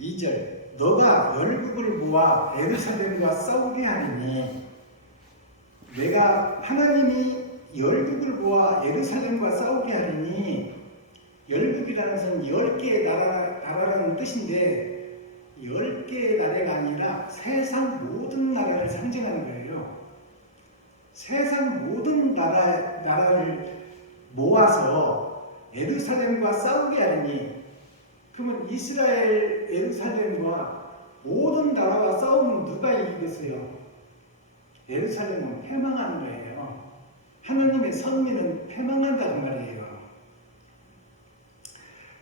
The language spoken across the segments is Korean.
2절 너가 열국을 모아 예루살렘과 싸우게 하리니 내가 하나님이 열국을 모아 예루살렘과 싸우게 하리니 열국이라는 것은 10개의 나라라는 뜻인데 10개의 나라가 아니라 세상 모든 나라를 상징하는 거예요. 세상 모든 나라를 모아서 예루살렘과 싸우게 하리니 그러면 이스라엘 예루살렘과 모든 나라가 싸우면 누가 이기겠어요? 예루살렘은 패망하는 거예요. 하나님의 선민은 패망한다 그 말이에요.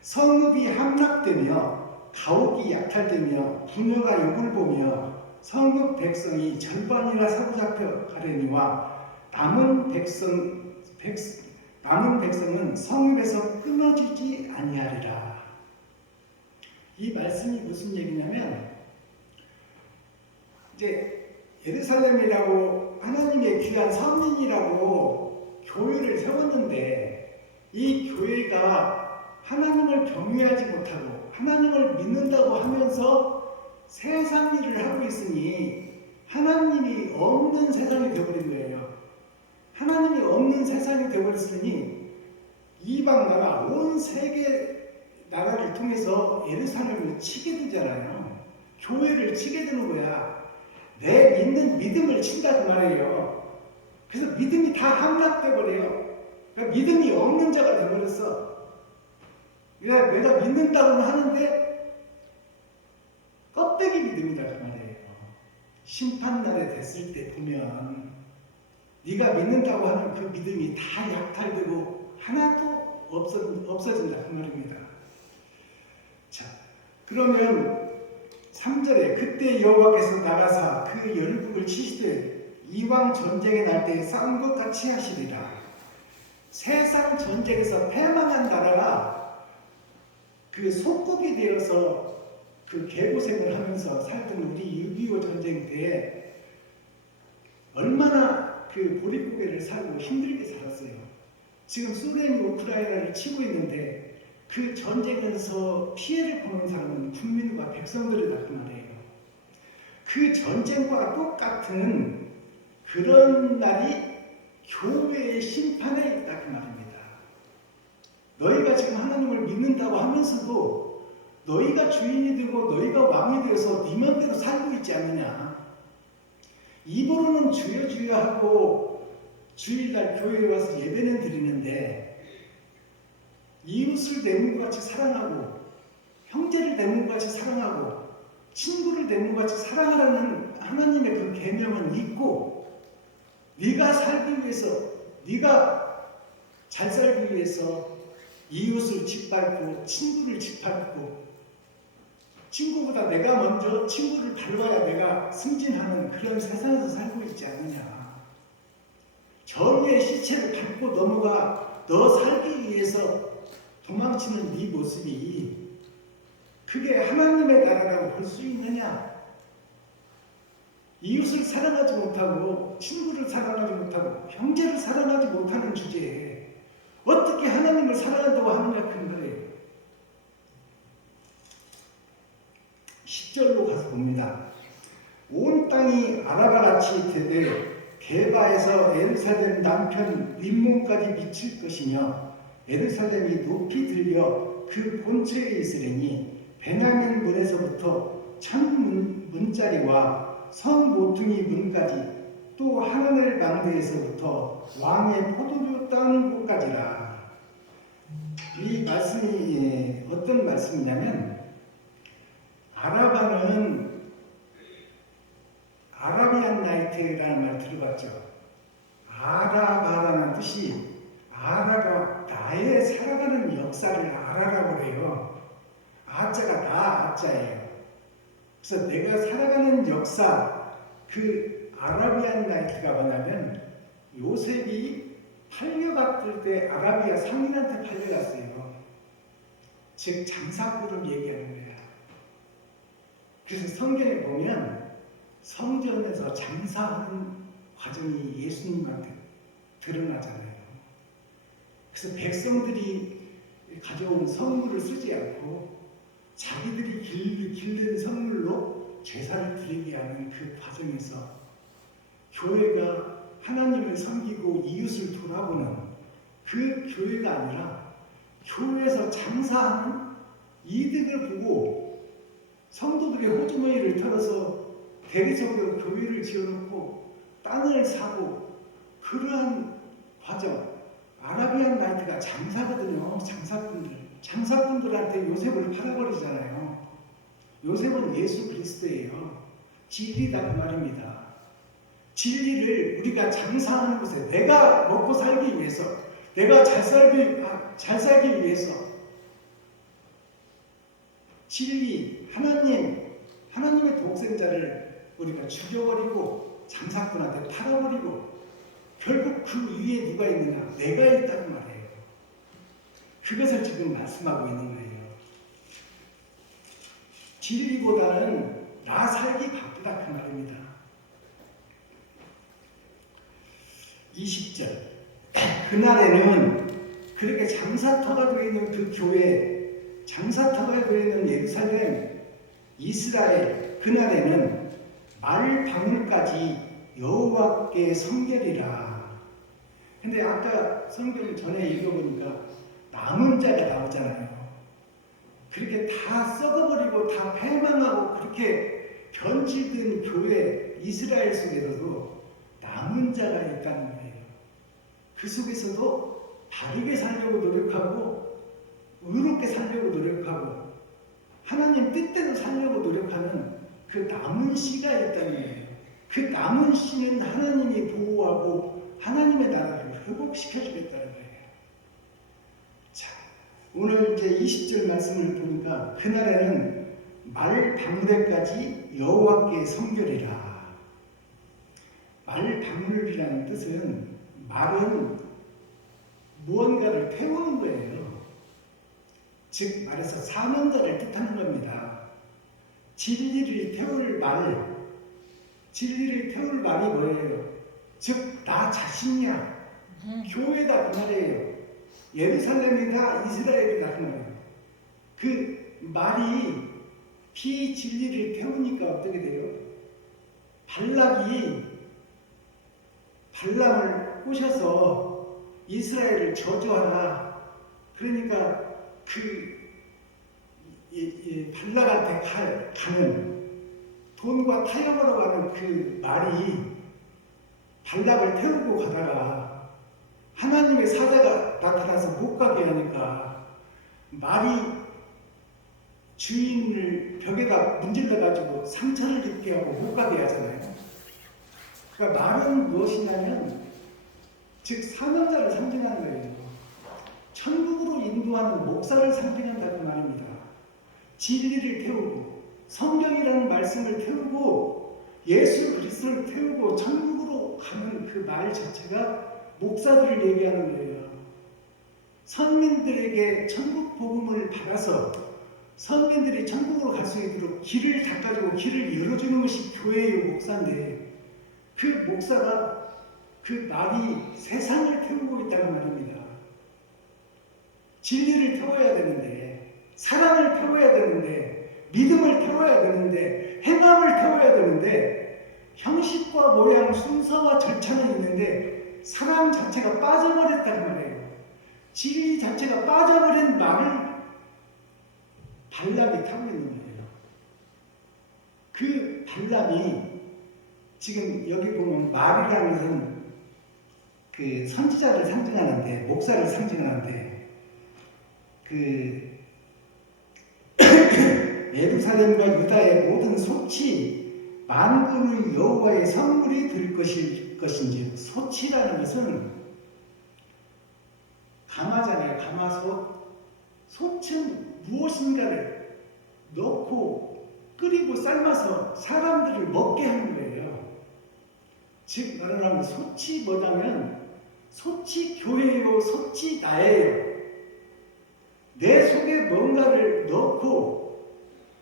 성읍이 함락되며 가옥이 약탈되며 부녀가 욕을 보며 성읍 백성이 절반이나 사로잡혀 가려니와 남은 백성은 성읍에서 끊어지지 아니하리라. 이 말씀이 무슨 얘기냐면 이제 예루살렘이라고 하나님의 귀한 선민이라고 교회를 세웠는데 이 교회가 하나님을 경외하지 못하고 하나님을 믿는다고 하면서 세상 일을 하고 있으니 하나님이 없는 세상이 되어버린 거예요. 하나님이 없는 세상이 되어버렸으니 이방 나라 온 세계 나라를 통해서 예루살렘을 치게 되잖아요. 교회를 치게 되는 거야. 내 믿는 믿음을 친다 그 말이에요. 그래서 믿음이 다 함락돼 버려요. 그러니까 믿음이 없는 자가 되어버렸어. 내가 믿는다고는 하는데 껍데기 믿음이다 그 말이에요. 심판날에 됐을 때 보면 네가 믿는다고 하는 그 믿음이 다 약탈되고 하나도 없어진다 그 말입니다. 자, 그러면 3절에 그때 여호와께서 나가사 그 열국을 치시되 이왕 전쟁에 날 때 싸운 것 같이 하시리라. 세상 전쟁에서 패망한 나라가 그 속국이 되어서 그 개고생을 하면서 살던 우리 6.25 전쟁 때 얼마나 그 보릿고개를 살고 힘들게 살았어요. 지금 소련이 우크라이나를 치고 있는데 그 전쟁에서 피해를 보는 사람은 국민과 백성들이다 그 말이에요. 그 전쟁과 똑같은 그런 날이 교회의 심판에 있다 그 말입니다. 너희가 지금 하나님을 믿는다고 하면서도 너희가 주인이 되고 너희가 왕이 되어서 네 맘대로 살고 있지 않느냐. 입으로는 주여 주여 하고 주일날 교회에 와서 예배는 드리는데 이웃을 내 몸같이 사랑하고 형제를 내 몸같이 사랑하고 친구를 내 몸같이 사랑하라는 하나님의 그 계명은 있고 네가 살기 위해서 네가 잘 살기 위해서 이웃을 짓밟고 친구를 짓밟고 친구보다 내가 먼저 친구를 밟아야 내가 승진하는 그런 세상에서 살고 있지 않느냐. 저리의 시체를 밟고 넘어가 너 살기 위해서 도망치는 네 모습이 그게 하나님의 나라라고 볼 수 있느냐. 이웃을 사랑하지 못하고 친구를 사랑하지 못하고 형제를 사랑하지 못하는 주제에 어떻게 하나님을 사랑한다고 하느냐 그 말이에요. 10절로 가서 봅니다. 온 땅이 아라바같이 되되 게바에서 예루살렘 남편 림몬까지 미칠 것이며 예루살렘이 높이 들려 그 본처에 있으리니 베냐민 문에서부터 천 문짜리와 성 모퉁이 문까지 또 하늘의 망대에서부터 왕의 포도주 따는 곳까지라. 이 말씀이 어떤 말씀이냐면 아라바는 아라비안 나이트라는 말 들어봤죠. 아라바라는 뜻이 아라가 나의 살아가는 역사를 알아라고 해요. 아자가 나 아자예요. 그래서 내가 살아가는 역사 그 아라비안 나이트가 뭐냐면 요셉이 팔려갔을 때 아라비아 상인한테 팔려갔어요. 즉 장사꾼을 얘기하는 거야. 그래서 성경에 보면 성전에서 장사하는 과정이 예수님한테 드러나잖아요. 그래서 백성들이 가져온 선물을 쓰지 않고 자기들이 길든 선물로 제사를 드리게 하는 그 과정에서 교회가 하나님을 섬기고 이웃을 돌아보는 그 교회가 아니라 교회에서 장사하는 이득을 보고 성도들의 호주머니를 털어서 대리석으로 교회를 지어놓고 땅을 사고 그러한 과정. 아라비안 나이트가 장사거든요. 장사꾼들한테 요셉을 팔아버리잖아요. 요셉은 예수 그리스도예요. 진리다 그 말입니다. 진리를 우리가 장사하는 곳에 내가 먹고 살기 위해서, 내가 잘 살기 위해서 진리, 하나님의 독생자를 우리가 죽여버리고 장사꾼한테 팔아버리고 결국 그 위에 누가 있느냐? 내가 있다는 말이에요. 그것을 지금 말씀하고 있는 거예요. 진리보다는 나 살기 바쁘다 그 말입니다. 20절 그날에는 그렇게 장사터가 되어 있는 그 교회, 장사터가 되어 있는 예루살렘, 이스라엘, 그날에는 말 방울까지 여호와께 성결이라. 근데 아까 성경 전에 읽어보니까 남은 자가 나오잖아요. 그렇게 다 썩어버리고 다 패망하고 그렇게 변질된 교회 이스라엘 속에서도 남은 자가 있다는 거예요. 그 속에서도 바르게 살려고 노력하고 의롭게 살려고 노력하고 하나님 뜻대로 살려고 노력하는 그 남은 씨가 있다는 거예요. 그 남은 씨는 하나님이 보호하고 하나님의 나라를 회복시켜주겠다는 거예요. 자, 오늘 이제 20절 말씀을 보니까 그날에는 말 방울에까지 여호와께 성결이라. 말 방울이라는 뜻은 말은 무언가를 태우는 거예요. 즉 말해서 사명자를 뜻하는 겁니다. 진리를 태울 말이 뭐예요? 즉 나 자신이야. 교회다 그 말이에요. 예루살렘이다 이스라엘이다 그 말이에요. 그 말이 비진리를 태우니까 어떻게 돼요? 발람을 꼬셔서 이스라엘을 저주하라. 그러니까 발락한테 가는 돈과 타협하러 가는 그 말이 발락을 태우고 가다가 하나님의 사자가 나타나서 못 가게 하니까 말이 주인을 벽에다 문질러가지고 상처를 입게 하고 못 가게 하잖아요. 그러니까 말은 무엇이냐면 즉 사명자를 상징하는 거예요. 천국으로 인도하는 목사를 상징한다는 말입니다. 진리를 태우고 성경이라는 말씀을 태우고 예수 그리스도를 태우고 천국으로 가는 그 말 자체가 목사들을 얘기하는 거예요. 선민들에게 천국 복음을 받아서 선민들이 천국으로 갈 수 있도록 길을 닦아주고 길을 열어주는 것이 교회의 목사인데 그 목사가 그 말이 세상을 태우고 있다는 말입니다. 진리를 태워야 되는데 사랑을 태워야 되는데 믿음을 태워야 되는데 행함을 태워야 되는데 형식과 모양 순서와 절차는 있는데 사랑 자체가 빠져버렸다는 말이에요. 진리 자체가 빠져버린 말을 발람이 타고 있는 거예요. 그 발람이 지금 여기 보면 말이라는 것은 그 선지자를 상징하는데 목사를 상징하는데 그 예루살렘과 유다의 모든 소치 만군의 여호와의 선물이 될 것인지 소치라는 것은 가마잖아요. 가마솥. 솥은 무엇인가를 넣고 끓이고 삶아서 사람들을 먹게 하는 거예요. 즉 말하면 솥이 뭐냐면 솥이 교회요 솥이 나예요. 내 속에 뭔가를 넣고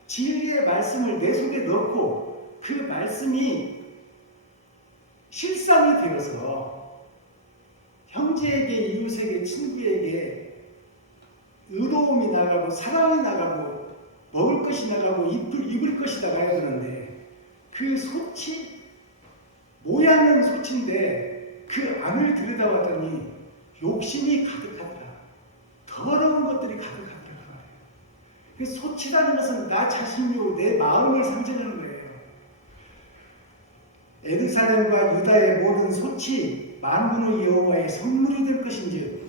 진리의 말씀을 내 속에 넣고 그 말씀이 실상이 되어서 형제에게 이웃에게 친구에게 의로움이 나가고 사랑이 나가고 먹을 먹을 것이 나가고 입을 것이 나가야 되는데 그 소치 모양은 소치인데 그 안을 들여다봤더니 욕심이 가득하더라. 더러운 것들이 가득하더라. 그 소치라는 것은 나 자신이요 내 마음을 상징하는 거예요. 예루살렘과 유다의 모든 소치 만군의 여호와의 선물이 될 것인지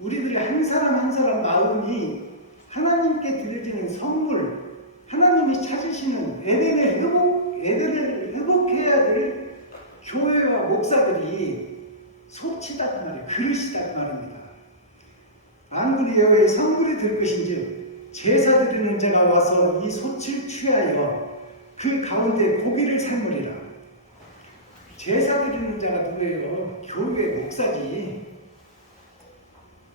우리들이 한 사람 한 사람 마음이 하나님께 드려지는 선물, 하나님이 찾으시는 에덴을 회복해야 될 교회와 목사들이 소치다 그 말이에요. 그릇이다 그 말입니다. 만군의 여호와의 선물이 될 것인지 제사 드리는 자가 와서 이 솥을 취하여 그 가운데 고기를 삶으리라. 제사 드리는 자가 누구예요? 교회 목사지.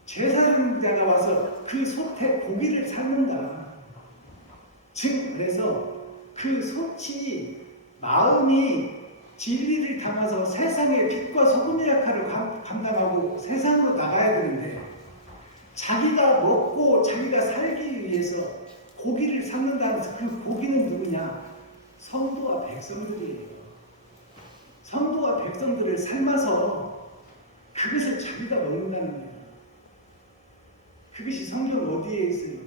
제사 드리는 자가 와서 그 솥에 고기를 삶는다. 즉 그래서 그 솥이 마음이 진리를 담아서 세상의 빛과 소금의 역할을 감당하고 세상으로 나가야 되는데 자기가 먹고 자기가 살기 위해서 고기를 삶는다는 그 고기는 누구냐? 성도와 백성들이에요. 성도와 백성들을 삶아서 그것을 자기가 먹는다는 거예요. 그것이 성경 어디에 있어요?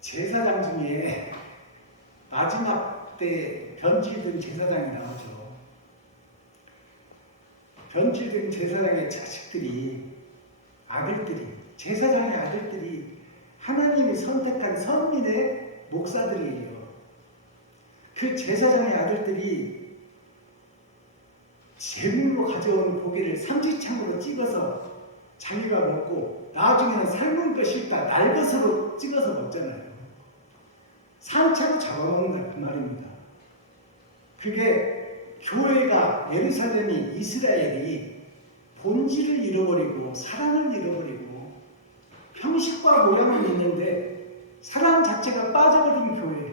제사장 중에 마지막 때 변질된 제사장이 나오죠. 변질된 제사장의 자식들이 아들들이 제사장의 아들들이 하나님이 선택한 선민의 목사들이에요. 그 제사장의 아들들이 제물로 가져온 고기를 삼지창으로 찍어서 자기가 먹고 나중에는 삶은 거 싫다 날것으로 찍어서 먹잖아요. 산채로 잡아먹는다 그 말입니다. 그게 교회가 예루살렘이 이스라엘이 본질을 잃어버리고 사랑을 잃어버리고 형식과 모양은 있는데 사랑 자체가 빠져버린 교회.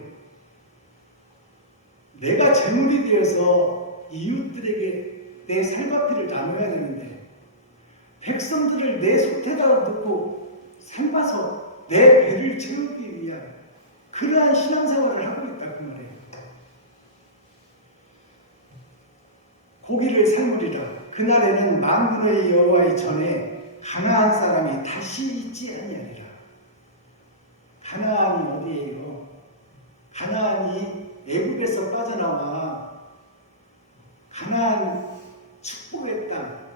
내가 제물이 되어서 이웃들에게 내 살과피를 나눠야 되는데 백성들을 내 솥에다 넣고 삶아서 내 배를 채우기 위한 그러한 신앙생활을 하고 있다 그 말이에요. 고기를 삶으리라. 그날에는 만군의 여호와의 전에 가나안 사람이 다시 있지 아니하리라. 가나안이 어디예요? 가나안이 애굽에서 빠져나와 가나안 축복의 땅,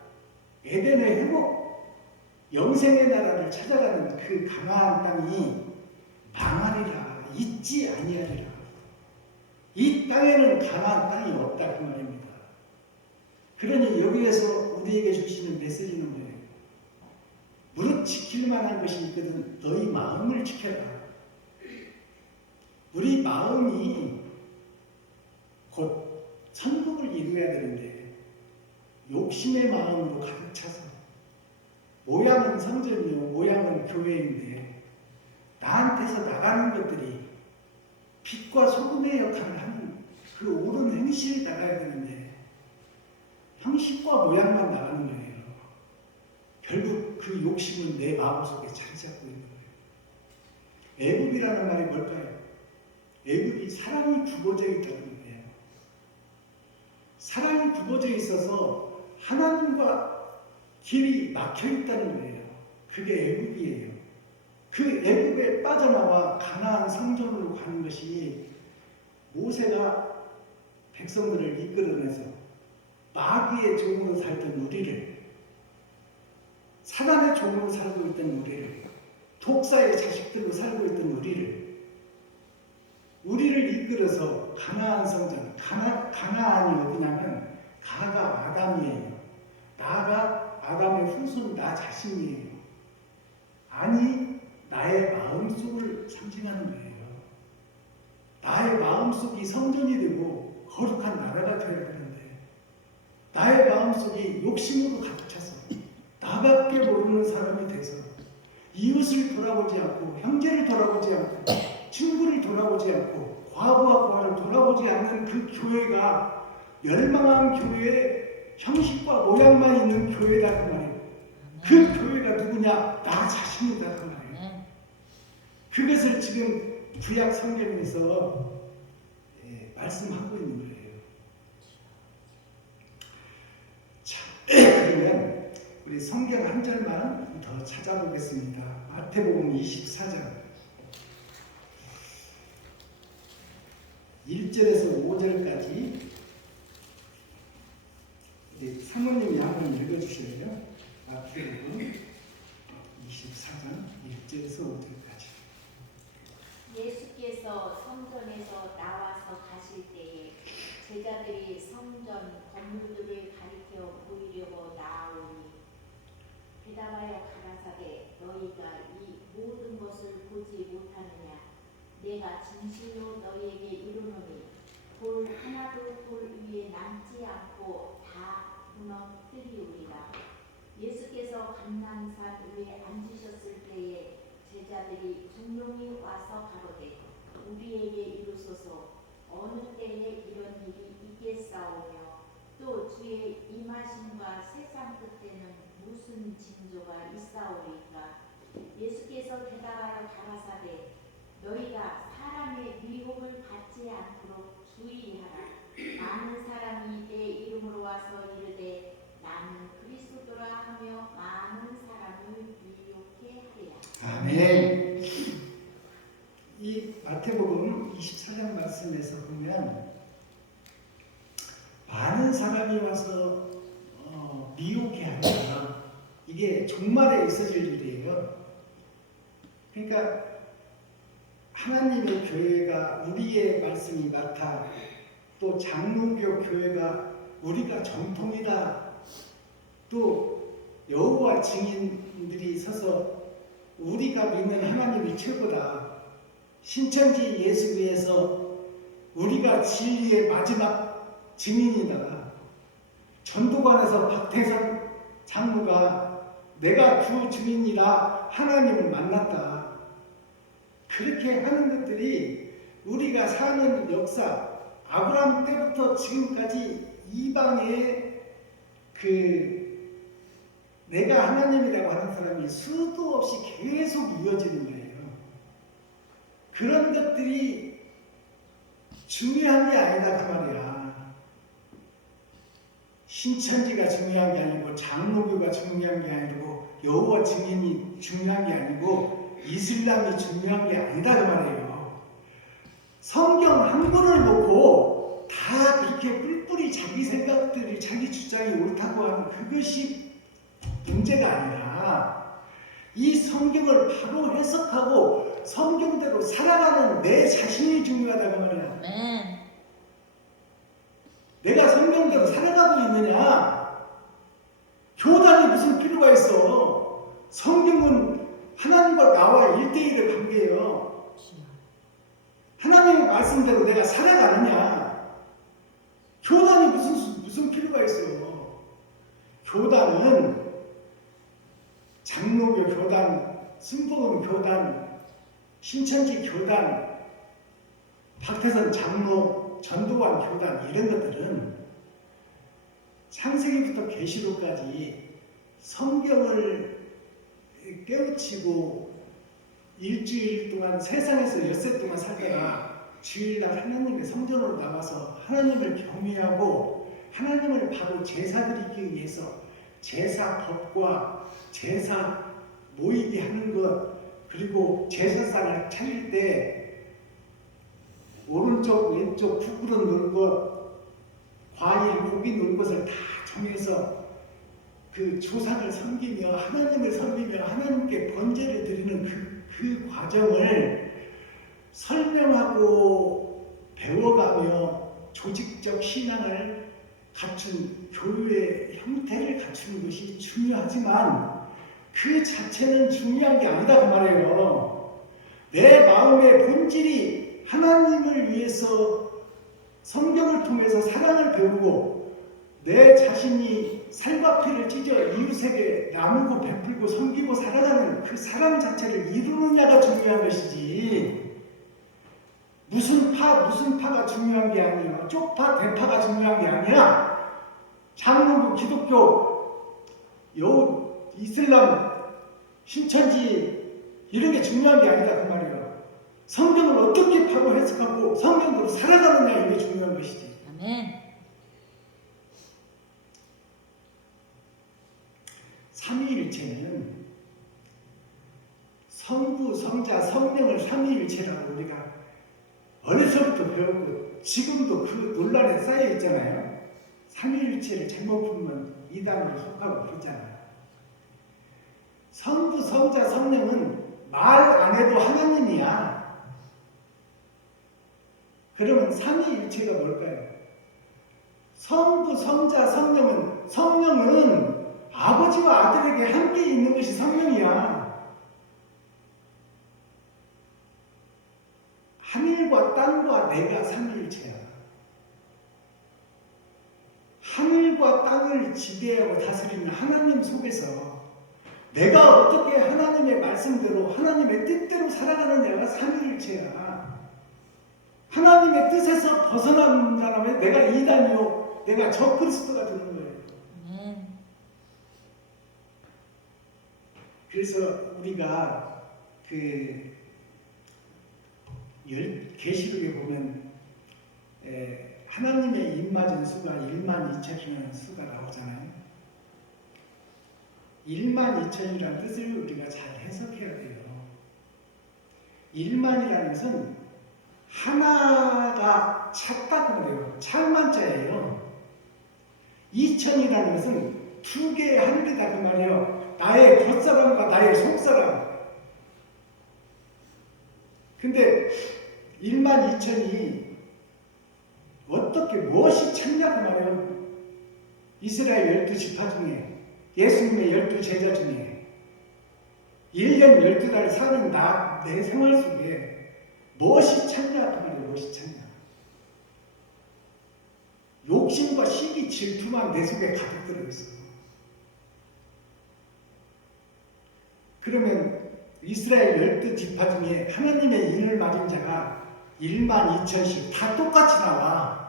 에덴의 회복, 영생의 나라를 찾아가는 그 가나안 땅이 망하리라, 있지 아니하리라. 이 땅에는 가나안 땅이 없다 그 말입니다. 그러니 여기에서 우리에게 주시는 메시지는 뭐예요? 무릇 지킬 만한 것이 있거든 너희 마음을 지켜라. 우리 마음이 곧 천국을 이루어야 되는데 욕심의 마음으로 가득 차서 모양은 성전이요 모양은 교회인데 나한테서 나가는 것들이 빛과 소금의 역할을 하는 그 옳은 행실이 나가야 되는데 형식과 모양만 나가는 거예요. 결국 그 욕심은 내 마음속에 자리 잡고 있는 거예요. 애굽이라는 말이 뭘까요? 애굽이 사랑이 굽어져 있다는 거예요. 사랑이 굽어져 있어서 하나님과 길이 막혀 있다는 거예요. 그게 애굽이에요. 그 애굽에 빠져나와 가나안 성전으로 가는 것이 모세가 백성들을 이끌어내서 마귀의 종으로 살던 우리를, 사단의 종으로 살고 있던 우리를, 독사의 자식들로 살고 있던 우리를 이끌어서 가나안 성전, 가나안이 어디냐면 가가 아담이에요. 나가 아담의 후손 나 자신이에요. 아니 나의 마음속을 상징하는 거예요. 나의 마음속이 성전이 되고 거룩한 나라가 되어야 되는데 나의 마음속이 욕심으로 가득 차서 나밖에 모르는 사람이 돼서 이웃을 돌아보지 않고 형제를 돌아보지 않고 친구를 돌아보지 않고 과부와 고아를 돌아보지 않는 그 교회가 멸망한 교회의 형식과 모양만 있는 교회다 그 말이에요. 그 교회가 누구냐? 나 자신이다 그 말이에요. 그것을 지금 구약 성경에서 말씀하고 있는 거예요. 자, 그러면 우리 성경 한 절만 더 찾아보겠습니다. 마태복음 24장 1절에서 5절까지 사모님이 한번 읽어주실래요? 마태복음 24장 1절에서 5절까지. 예수께서 성전에서 나와서 가실 때에 제자들이 성전 건물들을 가리켜 보이려고 나아오니 대답하여 가라사대 너희가 이 모든 것을 보지 못하느냐 내가 진실로 너희에게 이르노니 돌 하나도 돌 위에 남지 않고 다 무너뜨리우리라. 예수께서 감람산 위에 앉으셨을 때에 제자들이 종용이 와서 가로되 우리에게 이르소서 어느 때에 이런 일이 있겠사오며 또 주의 임하심과 세상 끝에는 무슨 징조가 있사오리까. 예수께서 대답하여 가라사대 너희가 사람의 미혹을 받지 않도록 주의하라. 많은 사람이 내 이름으로 와서 이르되 나는 그리스도라 하며 많은 사람을 미혹해 하리라. 아멘. 이 마태복음 24장 말씀에서 보면 많은 사람이 와서 미혹해 한다. 이게 종말에 있어질 일이에요. 그러니까 하나님의 교회가 우리의 말씀이 맞다. 또 장로교 교회가 우리가 정통이다. 또 여호와 증인들이 서서 우리가 믿는 하나님이 최고다. 신천지 예수교에서 우리가 진리의 마지막 증인이다. 전도관에서 박태선 장로가 내가 그 증인이라 하나님을 만났다. 그렇게 하는 것들이 우리가 사는 역사, 아브라함 때부터 지금까지 이방의 내가 하나님이라고 하는 사람이 수도 없이 계속 이어지는 거예요. 그런 것들이 중요한 게 아니다 그 말이야. 신천지가 중요한 게 아니고 장로교가 중요한 게 아니고 여호와 증인이 중요한 게 아니고 이슬람이 중요한 게 아니다 그 말이에요. 성경 한 권을 놓고 다 그렇게 뿔뿔이 자기 생각들이 자기 주장이 옳다고 하는 그것이 문제가 아니라 이 성경을 바로 해석하고 성경대로 살아가는 내 자신이 중요하다고 말이야. 내가 성경대로 살아가고 있느냐? 교단이 무슨 필요가 있어? 성경은 하나님과 나와 1대1의 관계예요. 하나님의 말씀대로 내가 살아가느냐? 교단이 무슨 필요가 있어? 교단은 장로교 교단, 승복음 교단, 신천지 교단, 박태선 장로, 전도관 교단 이런 것들은 창세기부터 계시록까지 성경을 깨우치고 일주일 동안 세상에서 엿새 동안 살다가 주일날 하나님의 성전으로 나와서 하나님을 경외하고 하나님을 바로 제사드리기 위해서 제사법과 제사 모이게 하는 것, 그리고 제사상을 차릴 때 오른쪽 왼쪽 구부러 놓은 것, 과일 고기 놓은 것을 다 정해서 그 조상을 섬기며 하나님을 섬기며 하나님께 번제를 드리는 그 과정을 설명하고 배워가며 조직적 신앙을 갖춘 교회의 형태를 갖추는 것이 중요하지만 그 자체는 중요한 게 아니다 그 말이에요. 내 마음의 본질이 하나님을 위해서 성경을 통해서 사랑을 배우고 내 자신이 살과 피를 찢어 이웃에게 나누고 베풀고 섬기고 살아가는 그 사랑 자체를 이루느냐가 중요한 것이지 무슨 파가 중요한 게 아니에요. 쪽파, 대파가 중요한 게 아니야. 장로교, 기독교, 이슬람, 신천지 이런 게 중요한 게 아니다 그 말이에요. 성경을 어떻게 파고 해석하고 성경으로 살아가느냐, 이게 중요한 것이지. 아멘. 삼위일체는 성부, 성자, 성령을 삼위일체라고 우리가 어려서부터 배웠고 지금도 그 논란에 쌓여 있잖아요. 삼위일체를 잘못 풀면 이단으로 속하고 그러잖아요. 성부, 성자, 성령은 말 안 해도 하나님이야. 그러면 삼위일체가 뭘까요? 성부, 성자, 성령은 아버지와 아들에게 함께 있는 것이 성령이야. 하늘과 땅과 내가 삼위일체야. 하늘과 땅을 지배하고 다스리는 하나님 속에서 내가 어떻게 하나님의 말씀대로 하나님의 뜻대로 살아가느냐가 삼위일체야. 하나님의 뜻에서 벗어난다면 내가 이단이요, 내가 적그리스도가 되는 거예요. 아멘. 그래서 우리가 계시록에 보면 하나님의 입 맞은 수가 1만 2천이라는 수가 나오잖아요. 1만 2천이라는 뜻을 우리가 잘 해석해야 돼요. 1만이라는 것은 하나가 찼다고 그래요. 찰만자예요. 2천이라는 것은 두 개의 하늘이다 그 말이에요. 나의 겉사람과 나의 속사람. 근데 1만 2천이 어떻게 무엇이 참냐 그 말이에요. 이스라엘 12지파 중에 예수님의 12제자 중에 1년 12달 사는 내 생활 속에 무엇이 참냐 그 말이에요. 무엇이 참냐. 욕심과 시기 질투만 내 속에 가득 들어있어. 그러면 이스라엘 12지파 중에 하나님의 인을 맞은 자가 1만 2천씩 다 똑같이 나와.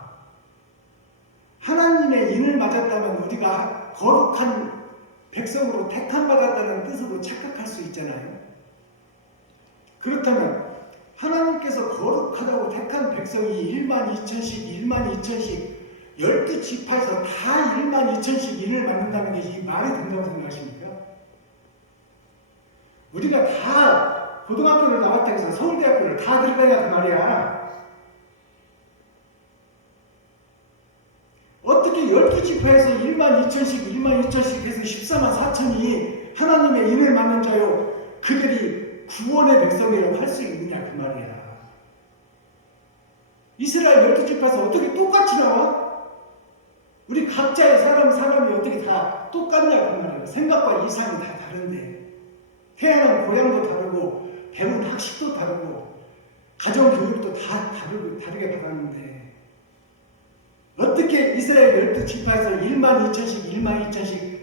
하나님의 인을 맞았다면 우리가 거룩한 백성으로 택함받았다는 뜻으로 착각할 수 있잖아요. 그렇다면 하나님께서 거룩하다고 택한 백성이 1만 2천씩 1만 2천씩 12지파에서 다 1만 2천씩 인을 맞는다는 게 이 말이 된다고 생각하십니까? 우리가 다 고등학교를 나왔다 해서 서울대학교를 다 들어가야 그 말이야. 어떻게 12지파에서 1만 2천씩 1만 2천씩 해서 14만 4천이 하나님의 인을 맞는 자요, 그들이 구원의 백성이라고 할 수 있느냐 그 말이야. 이스라엘 12지파에서 어떻게 똑같이 나와? 우리 각자의 사람이 어떻게 다 똑같냐 그 말이야. 생각과 이상이 다 다른데, 태어난 고향도 다르고 배운 학식도 다르고 가정교육도 다 다르게 받았는데 어떻게 이스라엘 12지파에서 1만 2천씩 1만 2천씩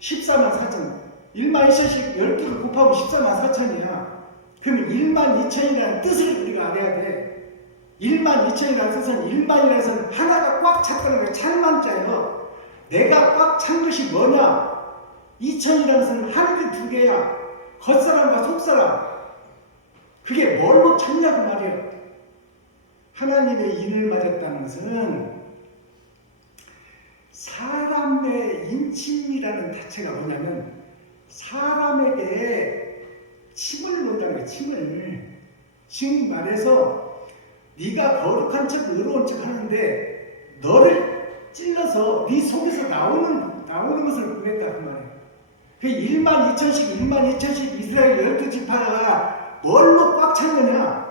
14만 4천 1만 2천씩 12를 곱하면 14만 4천이야. 그럼 1만 2천이라는 뜻을 우리가 알아야 돼. 1만 2천이라는 뜻은 1만이라는 뜻은 하나가 꽉 찼다는 거야. 찬만자예요. 내가 꽉 찬 것이 뭐냐? 2천이라는 뜻은 하늘이 두 개야. 겉사람과 속사람. 그게 뭘로 찼냐고 말이에요. 하나님의 인을 맞았다는 것은 사람의 인침이라는 자체가 뭐냐면 사람에게 침을 놓는다는 거예요. 지금 말해서 네가 거룩한 척 의로운 척 하는데 너를 찔러서 네 속에서 나오는 것을 보냈다 그 말이에요. 그 1만 2천씩 1만 2천씩 이스라엘 12지파가 뭘로 꽉 찼느냐?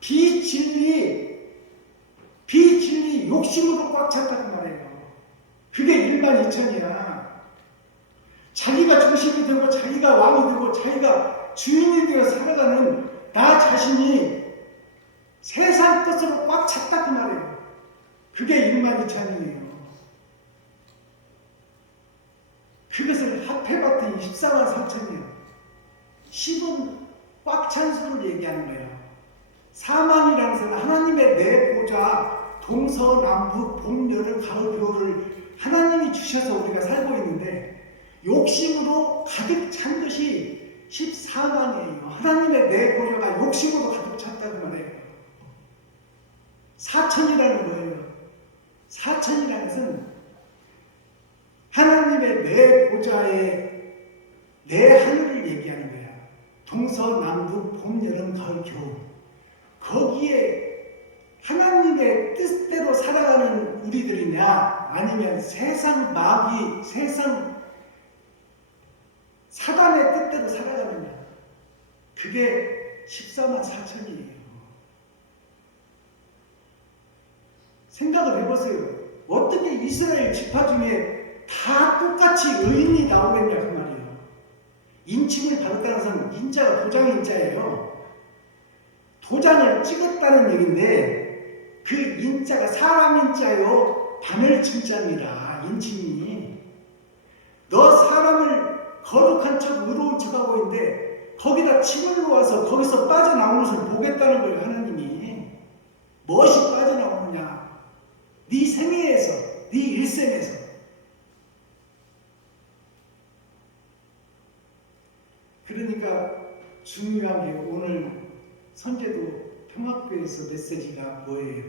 비진리 욕심으로 꽉 찼다는 말이에요. 그게 1만 2천이야. 자기가 중심이 되고 자기가 왕이 되고 자기가 주인이 되어 살아가는 나 자신이 세상 뜻으로 꽉 찼다 그 말이에요. 그게 1만 2천이에요. 그것을 합해봤더니 14만 4천이에요. 10은 꽉 찬 수를 얘기하는 거예요. 4만이라는 것은 하나님의 내 보좌, 동서남북, 봄, 여름, 가을, 겨울을 하나님이 주셔서 우리가 살고 있는데 욕심으로 가득 찬 것이 14만이에요. 하나님의 내 보좌가 욕심으로 가득 찼다고 사천이라는 거예요. 사천이라는 것은 하나님의 내 보좌에 내 하늘을 얘기하는 거야. 동서남북 봄 여름 가을 겨울. 거기에 하나님의 뜻대로 살아가는 우리들이냐, 아니면 세상 마귀, 세상 사단의 뜻대로 살아가느냐. 그게 14만 4천이에요. 생각을 해보세요. 어떻게 이스라엘 지파 중에 다 똑같이 의인이 나오겠냐 그 말이에요. 인칭을 받았다는 것은 인자가 도장 인자예요. 도장을 찍었다는 얘기인데 그 인자가 사람 인자요 바늘 진자입니다. 인칭이. 너 사람을 거룩한 척 의로운 척하고 있는데 거기다 침을 놓아서 거기서 빠져나오는 것을 보겠다는 거예요. 하나님이. 무엇이 빠져나오느냐. 네 생애에서, 네 일생에서. 그러니까 중요한 게 오늘 선제도 평화교회에서 메시지가 뭐예요?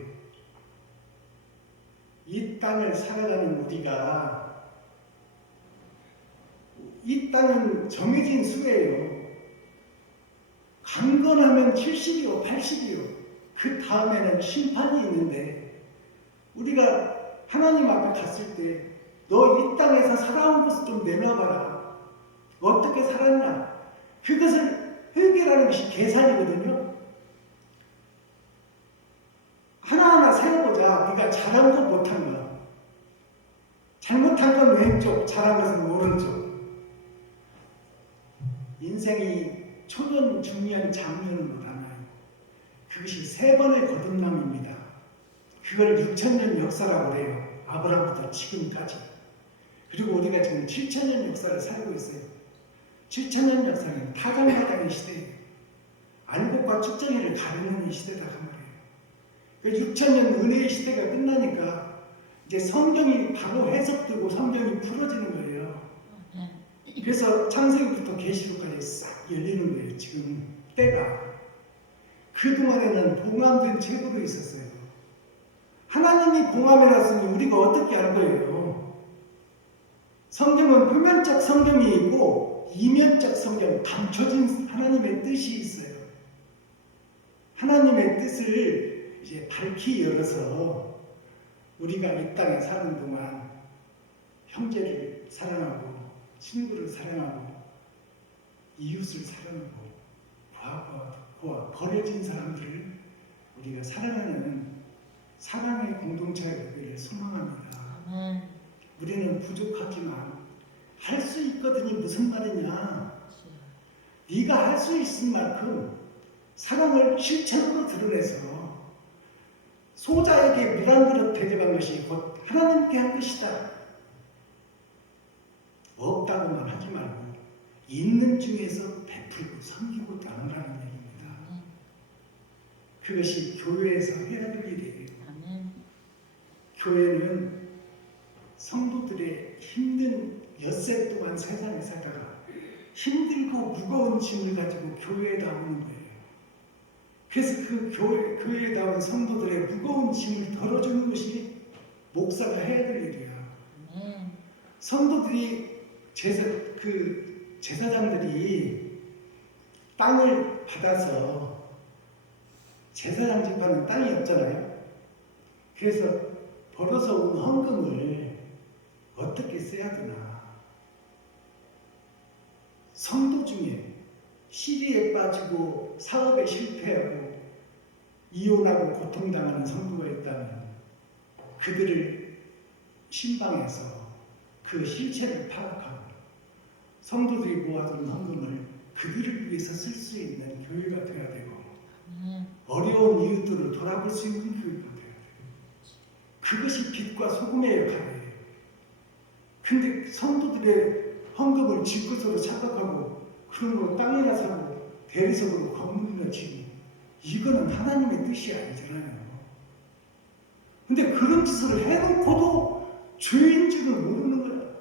이 땅을 살아가는 우리가, 이 땅은 정해진 수예요. 강건하면 70이요, 80이요. 그 다음에는 심판이 있는데 우리가 하나님 앞에 갔을 때 너 이 땅에서 살아온 것을 좀 내놔봐라. 어떻게 살았냐? 그것을 회개라는 것이 계산이거든요. 하나하나 세워보자. 네가 잘한 것 못한 것. 잘못한 건 왼쪽, 잘한 것은 오른쪽. 인생이 초년, 중년, 장년으로 나눠요. 그것이 3번의 거듭남입니다. 그걸 6천년 역사라고 해요. 아브라함부터 지금까지. 그리고 우리가 지금 7천년 역사를 살고 있어요. 7천년 역사는 타장마당의 시대예요. 알곡과 쭉정이를 가르는 시대다 그 말이에요. 6천년 은혜의 시대가 끝나니까 이제 성경이 바로 해석되고 성경이 풀어지는 거예요. 그래서 창세기부터 계시록까지 싹 열리는 거예요. 지금 때가. 그동안에는 봉함된 책으로 있었어요. 하나님이 봉함해놨으니 우리가 어떻게 알 거예요? 성경은 표면적 성경이 있고 이면적 성경, 감춰진 하나님의 뜻이 있어요. 하나님의 뜻을 이제 밝히 열어서 우리가 이 땅에 사는 동안 형제를 사랑하고 친구를 사랑하고 이웃을 사랑하고 부하와 버려진 사람들을 우리가 사랑하는 사랑의 공동체가 되기를 소망합니다. 우리는 부족하지만 할 수 있거든요. 무슨 말이냐? 네가 할 수 있을 만큼 사랑을 실천으로 드러내서 소자에게 물 한 그릇 대접한 것이 곧 하나님께 한 것이다. 없다고만 하지 말고 있는 중에서 베풀고 섬기고 나누라는 얘기입니다. 그것이 교회에서 해야 될 일이에요. 교회는 성도들의 힘든 엿새 동안 세상에 살다가 힘들고 무거운 짐을 가지고 교회에 나오는 거예요. 그래서 그 교회에 나온 성도들의 무거운 짐을 덜어주는 것이 목사가 해야 될 일이야. 성도들이 제사장들이 땅을 받아서 제사장 집안은 땅이 없잖아요. 그래서 벌어서 온 헌금을 어떻게 써야 되나. 성도 중에 시리에 빠지고 사업에 실패하고 이혼하고 고통당하는 성도가 있다면 그들을 신방해서 그 실체를 파악하고 성도들이 모아둔 헌금을 그들을 위해서 쓸 수 있는 교회가 되어야 되고 어려운 이웃들을 돌아볼 수 있는 교회가 되어야 되고 그것이 빛과 소금의 역할이에요. 근데 성도들의 헌금을 집구석으로 착각하고 그런 거 땅이나 사고 대리석으로 건물이나 지고 이거는 하나님의 뜻이 아니잖아요. 근데 그런 짓을 해놓고도 죄인지를 모르는 거야.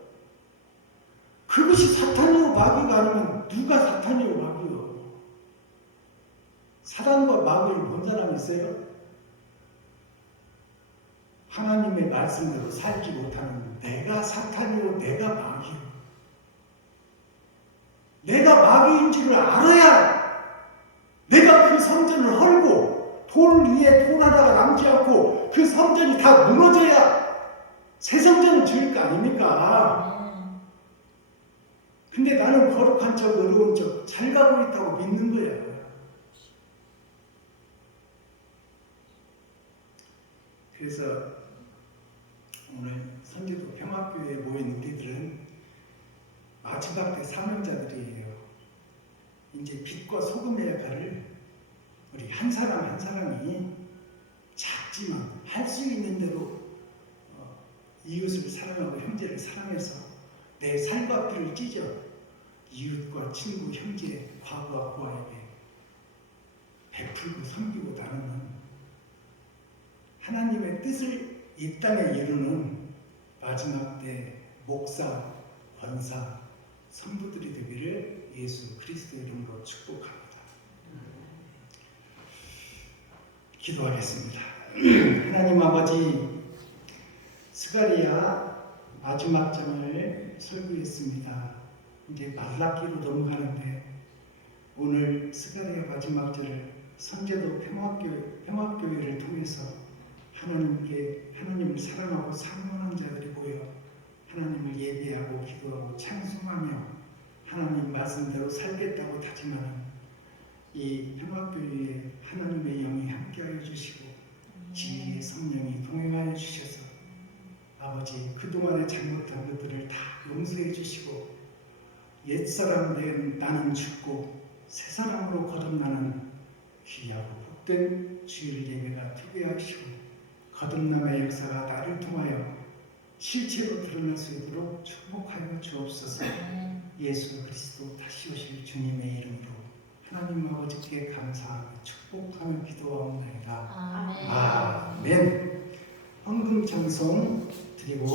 그것이 사탄이요 마귀가 아니면 누가 사탄이요 마귀요? 사단과 마귀를 본 사람이 있어요? 하나님의 말씀대로 살지 못하는 내가 사탄이요 내가 마귀요. 내가 마귀인 줄을 알아야 내가 그 성전을 헐고 돌 위에 돌 하나가 남지 않고 그 성전이 다 무너져야 새 성전을 지을 거 아닙니까? 근데 나는 거룩한 척 어려운 척 잘 가고 있다고 믿는 거야. 그래서 오늘 선제도 평화교회에 모인 우리들은 마지막 때 사명자들이에요. 이제 빛과 소금의 역할을 우리 한 사람 한 사람이 작지만 할 수 있는 대로 이웃을 사랑하고 형제를 사랑해서 내 살과 피를 찢어 이웃과 친구, 형제, 과부와 고아에게 베풀고 섬기고 나누는 하나님의 뜻을 이 땅에 이루는 마지막 때 목사, 권사, 성도들이 되기를 예수 그리스도의 이름으로 축복합니다. 기도하겠습니다. 하나님 아버지, 스가랴 마지막 장을 설교했습니다. 이제 말라기로 넘어가는데 오늘 스가랴 마지막 절을 선제도 평화교회를 통해서 하나님을 사랑하고 사모하는 자들이 모여 하나님을 예배하고 기도하고 찬송하며 하나님 말씀대로 살겠다고 다짐하는 이 평화교회에 하나님의 영이 함께하여 주시고 진리의 성령이 동행하여 주셔서 아버지 그동안에 잘못한 것들을 다 용서해 주시고 옛사람 된 나는 죽고 새사람으로 거듭나는 귀하고 복된 주일 예배가 되게 하시고 거듭남의 역사가 나를 통하여 실체로 드러날 수 있도록 축복하여 주옵소서. 예수 그리스도 다시 오실 주님의 이름으로 하나님 아버지께 감사하며 축복하며 기도하옵나이다. 아멘. 헌금 찬송 드리고